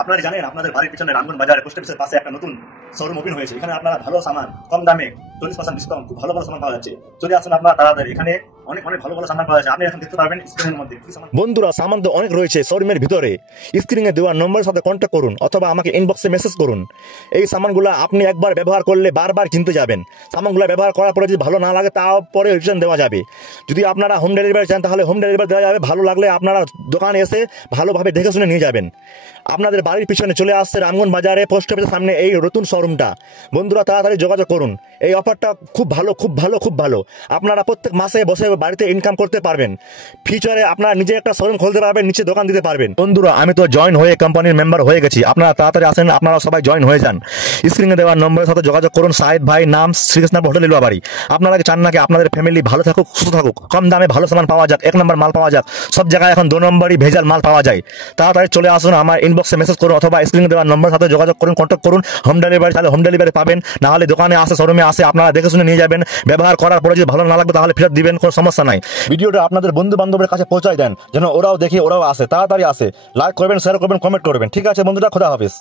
আপনারা জানেন আপনাদের বাড়ির পিছনে রামগঞ্জ বাজারে পোস্ট অফিসের পাশে একটা নতুন শোরুম ওপেন হয়েছে। এখানে আপনারা ভালো সামান কম দামে 40% ডিসকাউন্ট, খুব ভালো ভালো সামান পাওয়া যাচ্ছে। চলে আসুন আপনারা তাড়াতাড়ি, এখানে অনেক অনেক ভালো ভালো সামান পাওয়া যাচ্ছে। আপনি এখন দেখতে পারবেন স্ক্রিনের মধ্যে কি সামান। বন্ধুরা, সামান তো অনেক রয়েছে শোরুমের ভিতরে। স্ক্রিনে দেওয়া নম্বরের সাথে কন্ট্যাক্ট করুন অথবা আমাকে ইনবক্সে মেসেজ করুন। এই সামানগুলো আপনি একবার ব্যবহার করলে বারবার কিনতে যাবেন। সামানগুলো ব্যবহার করার পরে যদি ভালো না লাগে তারপরে রিটার্ন দেওয়া যাবে। যদি আপনারা হোম ডেলিভারি চান তাহলে হোম ডেলিভারি দেওয়া যাবে। ভালো লাগলে আপনারা দোকানে এসে ভালোভাবে দেখে শুনে নিয়ে যাবেন। আপনাদের বাড়ির পিছনে চলে আসছে রামগঞ্জ বাজারে পোস্ট অফিসের সামনে এই নতুন শোরুমটা। বন্ধুরা, তাড়াতাড়ি যোগাযোগ করুন। এই অফারটা খুব ভালো, খুব ভালো, খুব ভালো। আপনারা প্রত্যেক মাসে বসে বাড়িতে ইনকাম করতে পারবেন। ফিউচারে আপনারা নিজে একটা শোরুম খুলতে পারবেন, নিচে দোকান দিতে পারবেন। বন্ধুরা, আমি তো জয়েন হয়ে কোম্পানির মেম্বার হয়ে গেছি। আপনারা তাড়াতাড়ি আসেন, আপনারা সবাই জয়েন হয়ে যান। স্ক্রিনে দেওয়ার নম্বরের সাথে যোগাযোগ করুন। সাহেদ ভাই, নাম শ্রীকৃষ্ণ হোটেল লিলুয়াবাড়ি। আপনারা চান নাকি আপনাদের ফ্যামিলি ভালো থাকুক, সুস্থ থাকুক, কম দামে ভালো সামান পাওয়া যাক, এক নম্বর মাল পাওয়া যাক। সব জায়গায় এখন 2 নম্বরই ভেজাল মাল পাওয়া যায়। তাড়াতাড়ি চলে আসুন, আমার ইনবক্সে মেসেজ করুন অথবা স্ক্রিনে দেওয়ার নম্বরের সাথে যোগাযোগ করুন, কন্ট্যাক্ট করুন। হোম ডেলিভারি তাহলে হোম ডেলিভারি পাবেন, না হলে দোকানে আসে, শোরুমে আসে, আপনারা দেখে শুনে নিয়ে যাবেন। ব্যবহার করার পরে যদি ভালো না লাগবে তাহলে ফেরত দিবেন, কোনো সমস্যা নাই। ভিডিওটা আপনাদের বন্ধু বান্ধবের কাছে পৌঁছায় দেন, যেন ওরাও দেখে ওরাও আসে, তাড়াতাড়ি আসে। লাইক করবেন, শেয়ার করবেন, কমেন্ট করবেন। ঠিক আছে বন্ধুরা, খোদা হাফেজ।